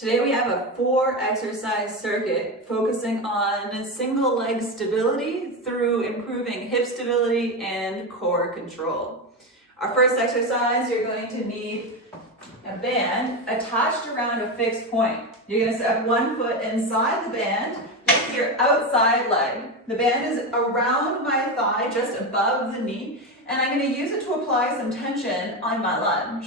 Today we have a 4-exercise circuit focusing on single leg stability through improving hip stability and core control. Our first exercise, you're going to need a band attached around a fixed point. You're going to step one foot inside the band with your outside leg. The band is around my thigh, just above the knee, and I'm going to use it to apply some tension on my lunge.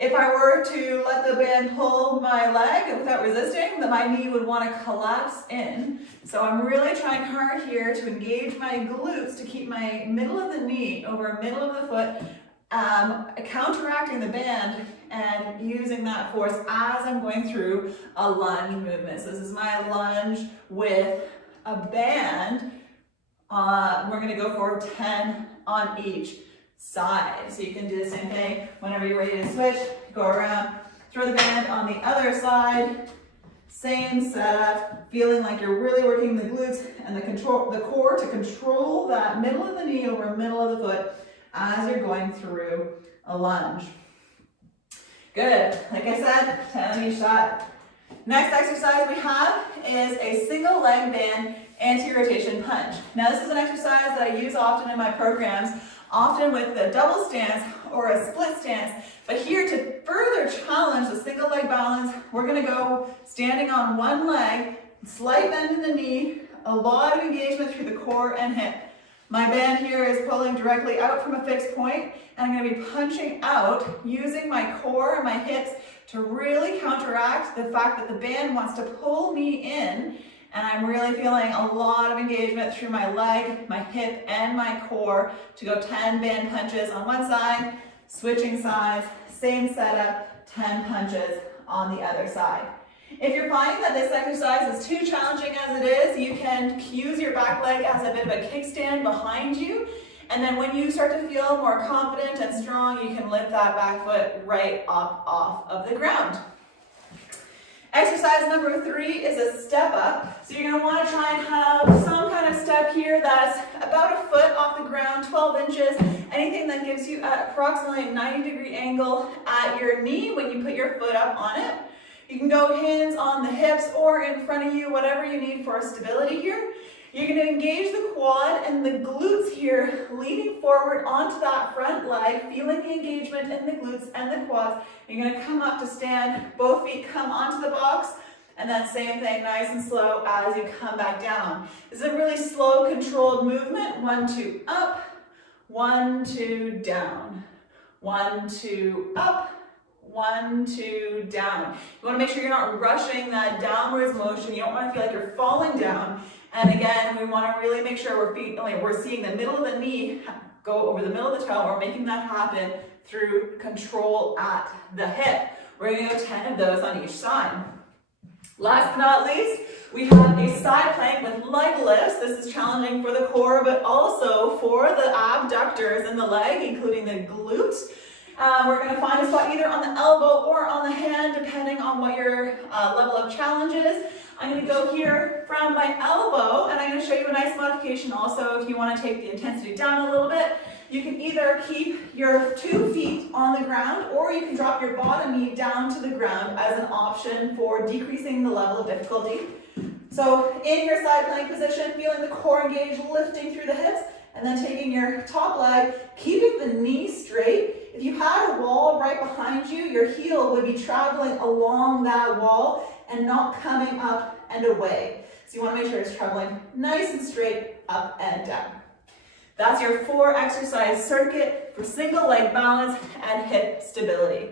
If I were to let the band pull my leg without resisting, then my knee would want to collapse in. So I'm really trying hard here to engage my glutes to keep my middle of the knee over middle of the foot, counteracting the band and using that force as I'm going through a lunge movement. So this is my lunge with a band. We're going to go for 10 on each side. So you can do the same thing whenever you're ready to switch. Go around, throw the band on the other side. Same setup, feeling like you're really working the glutes and the core to control that middle of the knee over middle of the foot as you're going through a lunge. Good. Like I said, 10 on each side. Next exercise we have is a single leg band anti-rotation punch. Now this is an exercise that I use often in my programs, often with a double stance or a split stance. But here, to further challenge the single leg balance, we're going to go standing on one leg, slight bend in the knee, a lot of engagement through the core and hip. My band here is pulling directly out from a fixed point, and I'm going to be punching out using my core and my hips to really counteract the fact that the band wants to pull me in. And I'm really feeling a lot of engagement through my leg, my hip, and my core to go 10 band punches on one side, switching sides, same setup, 10 punches on the other side. If you're finding that this exercise is too challenging as it is, you can use your back leg as a bit of a kickstand behind you. And then when you start to feel more confident and strong, you can lift that back foot right up off of the ground. Exercise number 3 is a step up. So you're going to want to try and have some kind of step here that's about a foot off the ground, 12 inches, anything that gives you approximately a 90-degree angle at your knee when you put your foot up on it. You can go hands on the hips or in front of you, whatever you need for stability here. You're going to engage the quad and the glutes here, leaning forward onto that front leg, feeling the engagement in the glutes and the quads. You're going to come up to stand, both feet come onto the box, and then same thing, nice and slow as you come back down. This is a really slow, controlled movement. 1, 2, up, 1, 2, down, 1, 2, up, 1, 2, down. You want to make sure you're not rushing that downwards motion. You don't want to feel like you're falling down. And again, we want to really make sure we're seeing the middle of the knee go over the middle of the toe. We're making that happen through control at the hip. We're going to go 10 of those on each side. Last but not least, we have a side plank with leg lifts. This is challenging for the core, but also for the abductors in the leg, including the glutes. We're going to find a spot either on the elbow or on the hand, depending on what your level of challenge is. I'm going to go here from my elbow, and I'm going to show you a nice modification also if you want to take the intensity down a little bit. You can either keep your 2 feet on the ground, or you can drop your bottom knee down to the ground as an option for decreasing the level of difficulty. So in your side plank position, feeling the core engaged, lifting through the hips, and then taking your top leg, keeping the knee straight. If you had a wall right behind you, your heel would be traveling along that wall and not coming up and away. So you want to make sure it's traveling nice and straight up and down. That's your 4-exercise circuit for single leg balance and hip stability.